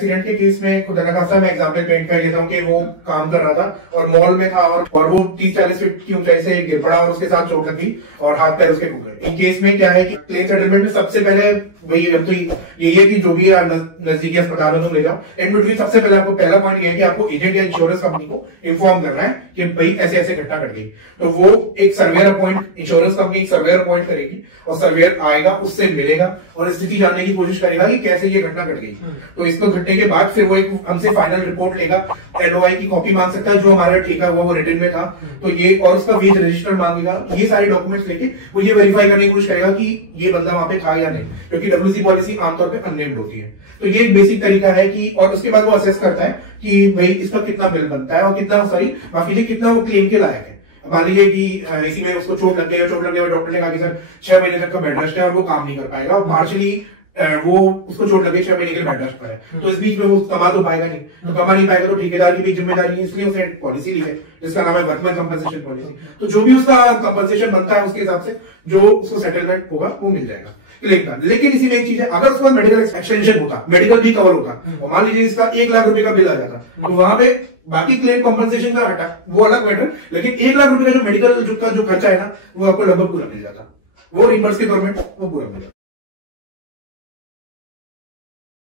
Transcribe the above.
Accident के case में खुदा न खास्ता मैं एग्जांपल पेंट कर लेता हूँ कि वो काम कर रहा था और मॉल में था और वो 30-40 फीट की ऊंचाई से गिर पड़ा और उसके साथ चोट लगी और हाथ पैर उसके टूट गए। इन केस में क्या है कि क्लेम सेटलमेंट में सबसे पहले वही अब तो यही है कि जो भी नजदीकी अस्पताल में तुम ले जाओ, इन बिटवीन सबसे पहले आपको पहला पॉइंट ये है कि आपको एजेंट या इंश्योरेंस कंपनी को इन्फॉर्म करना है कि भाई ऐसे ऐसे घटना घट गई। तो वो एक सर्वेयर अपॉइंट, इंश्योरेंस कंपनी एक सर्वेयर अपॉइंट करेगी और सर्वेयर आएगा, उससे मिलेगा और स्थिति जानने की कोशिश करेगा कि कैसे ये घटना घट गई। तो इसको घटने के बाद फिर वो एक हमसे फाइनल रिपोर्ट लेगा, एलओआई की कॉपी मांग सकता है जो हमारा ठेका हुआ वो रिटर्न में था, तो ये और उसका वेज रजिस्टर मांगेगा। ये सारे डॉक्यूमेंट्स लेके वो ये वेरीफाई करने की कोशिश करेगा कि ये बंदा वहां पे था या नहीं, क्योंकि डब्ल्यूसी पॉलिसी आमतौर पे अननेम्ड होती है। तो ये एक बेसिक तरीका है कि, और उसके बाद वो असेस करता है कि भाई इसका कितना बिल बनता है और कितना बाकी कितना वो क्लेम के लायक है। मान लीजिए कि इसी में उसको चोट लग गई और डॉक्टर ने कहा कि सर 6 महीने तक का बेड रेस्ट है और वो काम नहीं कर पाएगा और पार्शली वो उसको चोट लगे 6 महीने के लिए बेड रेस्ट पर है, तो इस बीच में वो कमा तो पाएगा नहीं, तो कमा नहीं पाएगा तो ठेकेदार की भी जिम्मेदारी है, इसलिए उसने पॉलिसी ली है जिसका नाम है वर्कमैन कंपनसेशन पॉलिसी। तो जो भी उसका कंपनसेशन बनता है उसके हिसाब से जो उसको सेटलमेंट होगा वो मिल जाएगा क्लेम का। लेकिन इसी में एक चीज है, अगर उसके बाद मेडिकल एक्सटेंशन होता, मेडिकल भी कवर होता और मान लीजिए इसका 1 लाख रुपए का बिल आ जाता, तो वहां पे बाकी क्लेम कंपनसेशन का हटा वो अलग मैटर, लेकिन 1 लाख रुपए का जो मेडिकल का जो खर्चा है ना वो आपको लगभग पूरा मिल जाता, वो रिम्बर्स के गवर्नमेंट वो पूरा मिल जाता।